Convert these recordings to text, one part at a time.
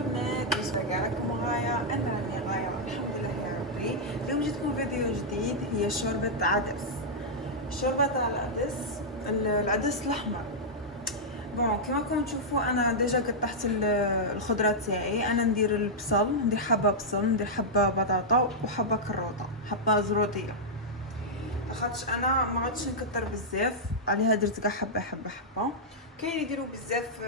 البنات، كيفاش كاعكم غاية؟ أنا راني غاية الحمد لله يا ربي. اليوم جيتكم فيديو جديد، هي شوربة عدس. شوربة تاع العدس الأحمر. بون كيما راكم تشوفوا أنا ديجا قطعت الخضرة تاعي. أنا ندير البصل، ندير حبة بصل، ندير حبة بطاطا وحبة كروطة، حبة زروطية. لاخاطش انا ما عادش نكتر بزاف عليها، درت كاع حبه حبه حبه. كاين اللي يديروا بزاف،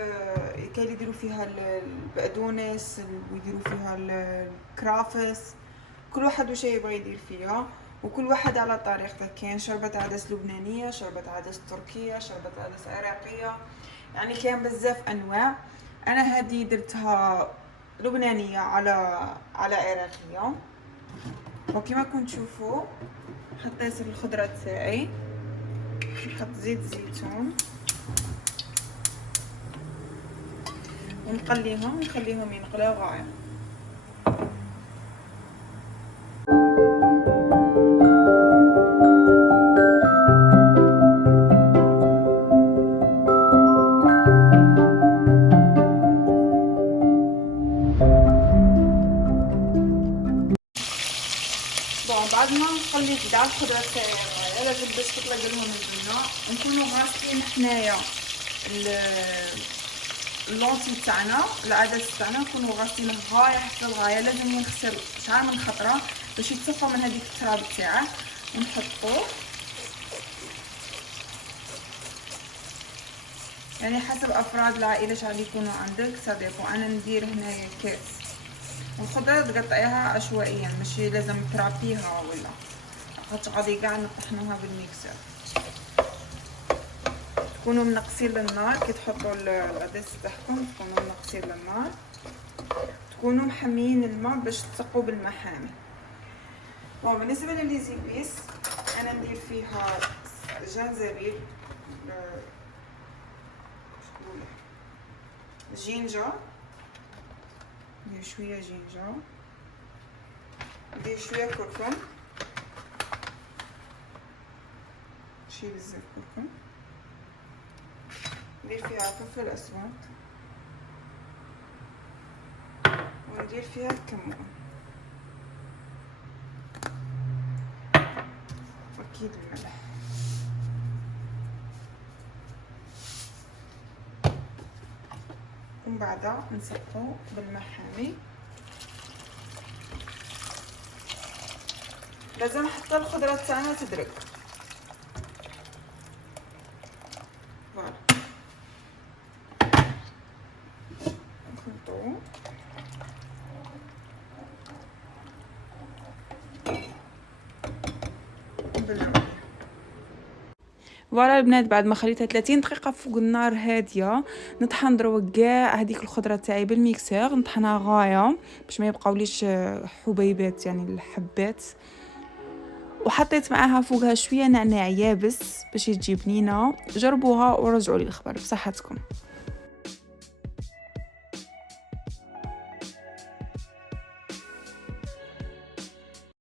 كاين اللي يديروا فيها البقدونس ويديروا فيها الكرافس. كل واحد واش يبغي يدير فيها، وكل واحد على طريقته. كاين شوربه عدس لبنانيه، شوربه عدس تركيه، شوربه عدس عراقيه، يعني كاين بزاف انواع. انا هذه درتها لبنانيه على عراقيه. وكما كنت تشوفوا حطيت الخضرة تاعي، نحط زيت زيتون ونقليهم ونخليهم ينقلاو غاية. بعد ما نخلي كاع الخضرة تاعي غاية، لازم باش تطلق لهم البنة نكونو غاسلين حنايا اللونتي تاعنا، العدس تاعنا نكونو غاسلينه غاية حتى الغاية. لازم ينغسل شحال من خطرة باش يتصفى من هذيك التراب تاعه. ونحطوه يعني حسب افراد العائله شحال يكونوا عندك صديقوا. انا ندير هنايا كاس. والخضره تقطعيها عشوائيا، ماشي لازم ترابيها ولا غادي كاع نطحنوها بالميكسر. تكونوا منقصين للنار كي تحطوا العدس تاعكم، تكونوا منقصين للنار، تكونوا محميين الماء باش تسقوا بالماء حامي. بالنسبه لليزيبيس انا ندير فيها جنزبيل، جينجر، ندير شويه جينجر، ندير شويه كركم، ماشي بزاف كركم، ندير فيها فلفل اسود، وندير فيها كمون واكيد الملح. ومن بعد نسقو بالماء حامي. لازم حتى الخضره تاعنا تدرك. فوالا نخلطو بالرويه. فوالا البنات، بعد ما خليتها 30 دقيقه فوق النار هاديه، نطحن دروك كاع هذيك الخضره تاعي بالميكسر، نطحنها غايه باش ما يبقاوليش حبيبات يعني الحبات. وحطيت معاها فوقها شويه نعناع يابس باش تجي بنينه. جربوها ورجعوا لي الخبر بصحتكم.